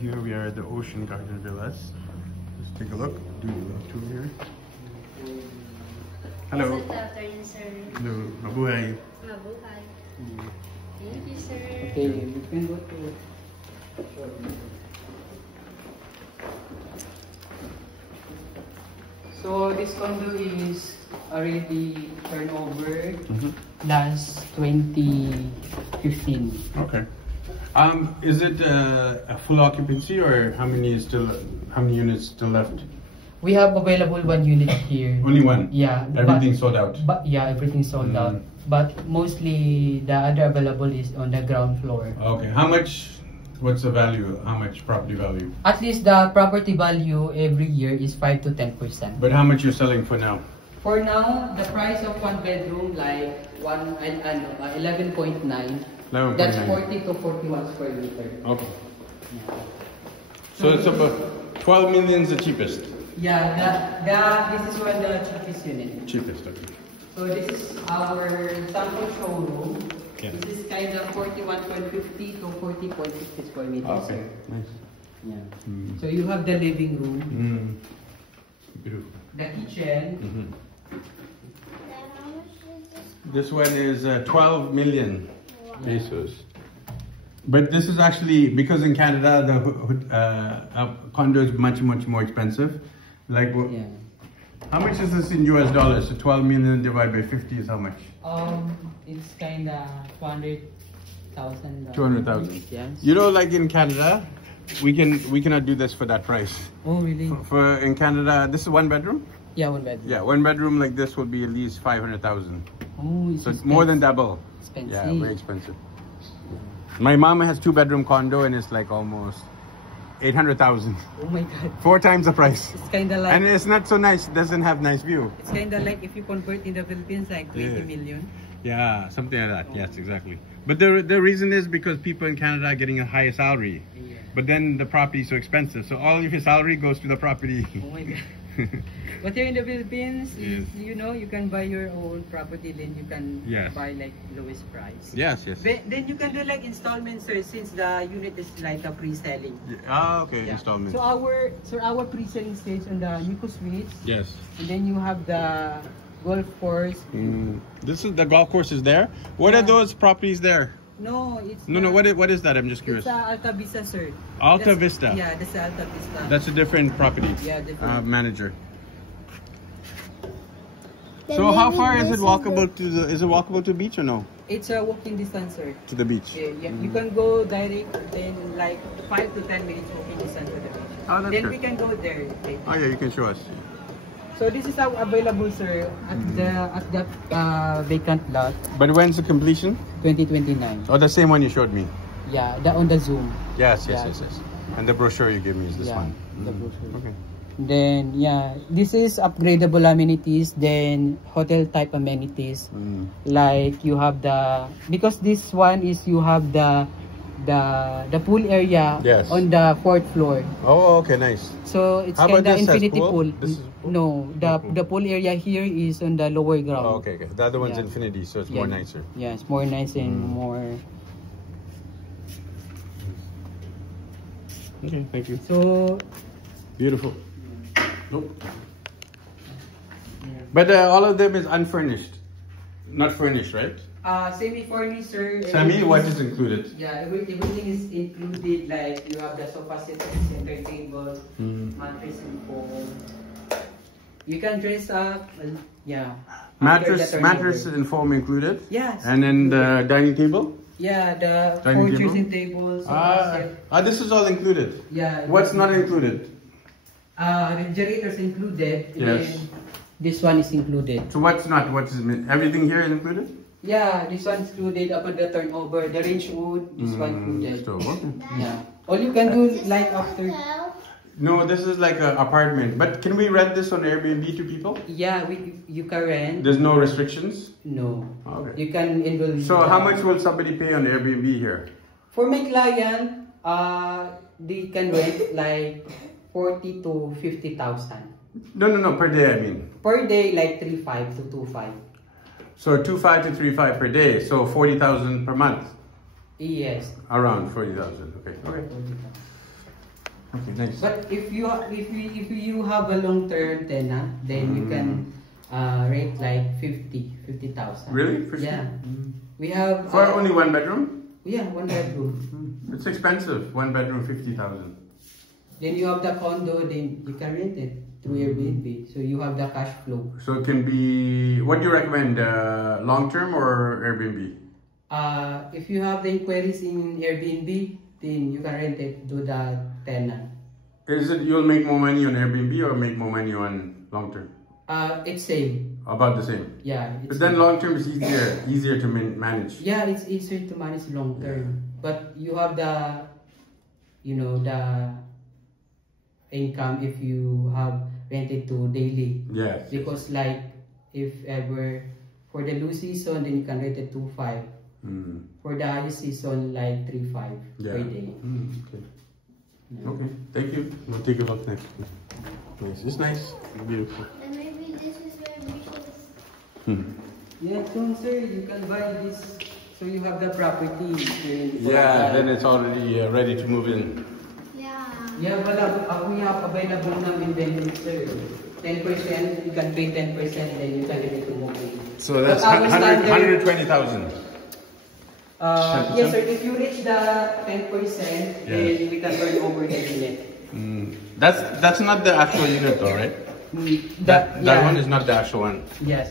Here we are at the Ocean Garden Villas. Let's take a look. Do a tour here. Hello. Good afternoon, sir. Hello. Mabuhay. Mabuhay. Thank you, sir. Okay, we can go to. So this condo is already turnover last 2015. Okay. Is it a full occupancy, or how many units still left? We have available one unit here. Only one? Yeah. Everything sold out? But yeah, everything sold out. But mostly the other available is on the ground floor. Okay. What's the value? How much property value? At least the property value every year is 5 to 10%. But how much you're selling for now? For now, the price of one bedroom like 11.9. That's 40 to 41 square meter. Okay. So it's about 12 million is the cheapest? Yeah, this is one of the cheapest unit. Cheapest, okay. So this is our sample showroom. Yeah. This is kind of 41.50 to 40.50 square meters. Okay, nice. Yeah. So you have the living room, Beautiful. the kitchen. This one is 12 million pesos. But this is actually, because in Canada, the condo is much more expensive. Like, how much is this in US dollars? So 12 million divided by 50 is how much? It's kind of 200,000. 200,000. Yes. You know, like in Canada, we cannot do this for that price. Oh, really? For in Canada, this is one bedroom? Yeah, one bedroom. Yeah, one bedroom like this will be at least 500,000. Oh, So it's more than double. Expensive. Yeah, very expensive. My mom has 2-bedroom condo and it's like almost 800,000. Oh my God. 4 times the price. It's kind of like. And it's not so nice. It doesn't have nice view. It's kind of like if you convert in the Philippines, like 20 million. Yeah, something like that. Yes, exactly. But the reason is because people in Canada are getting a higher salary. Yeah. But then the property is so expensive. So all of your salary goes to the property. Oh my God. But here in the Philippines, you know, you can buy your own property, then you can buy like lowest price. Yes. Then you can do like installments, sir, since the unit is like a pre-selling. Okay, installment. So our pre-selling stage on the Nico Suites. Yes. And then you have the golf course. This is the golf course is there. What are those properties there? No, it's No. What is that? I'm just curious. It's Alta Vista, sir. Alta Vista. Yeah, that's Alta Vista. That's a different property. Yeah, different. Manager. So how far is it walkable to the? Is it walkable to the beach or no? It's a walking distance, sir. To the beach. Yeah, you can go direct, then like 5 to 10 minutes walking distance to the beach. Oh, that's then good. we can go there. Later. Oh yeah, you can show us. So this is how available, sir, at the vacant lot. But when's the completion? 2029. Oh, the same one you showed me. Yeah, on the Zoom. Yes. And the brochure you gave me is this one. The brochure. Okay. Then this is upgradable amenities. Then hotel type amenities, like you have because this one is you have the pool area on the 4th floor. Oh, okay, nice. So it's kind of infinity pool. This is pool? No, the pool area here is on the lower ground. Oh, okay. The other one's infinity, so it's more nicer. Yeah, it's more nice and more. Okay, thank you. So beautiful. Nope. But all of them is unfurnished, not furnished, right? Semi-furnished, sir. Semi, what is included? Yeah, everything is included. Like you have the sofa set, center table, mattress and foam. You can dress up. Mattress and foam included. Yes. And then the dining table. Yeah, the dining porches and tables. This is all included. Yeah. What's not included? Refrigerators included. Yes. And this one is included. So what's not? Everything here is included? Yeah, this one is included upon the turnover. The range wood, this one included. Yeah. All you can do like after. No, this is like an apartment. But can we rent this on Airbnb to people? Yeah, you can rent. There's no restrictions? No. Okay. You can enroll. So how much will somebody pay on Airbnb here? For my client, they can rent like 40 to 50,000. No, per day I mean. Per day, like 3.5 to 2.5. So 2.5 to 3.5 per day. So 40,000 per month. Yes. Around 40,000. Okay. Okay, nice. But if you have a long-term tenant, then we can rate like 50,000. Really? 50? Yeah. We have For only one bedroom? yeah, 1 bedroom. It's expensive. 1 bedroom, 50,000. Then you have the condo, then you can rent it through Airbnb. So you have the cash flow. So it can be. What do you recommend? Long term or Airbnb? If you have the inquiries in Airbnb, then you can rent it to the tenant. Is it you'll make more money on Airbnb or make more money on long term? It's same. About the same. Yeah. But then long term is easier to manage. Yeah, it's easier to manage long term. But you have the, the income if you have rented to daily. Yes. Because like if ever for the low season, then you can rent it 2.5. For the high season, like 3.5 per day. Okay. Okay. Thank you. We'll take a look next. Nice. It's nice. Beautiful. And maybe this is where we should. Yeah, so sir, you can buy this. So you have the property. Yeah, then it's already ready to move in. Yeah. Yeah, we have available ng inventory, sir. 10%, you can pay 10%, then you can get it to move in. So that's But our standard- 120,000. Yes, sir. If you reach the 10%, then we can turn over the unit. That's not the actual unit though, right? That That one is not the actual one. Yes.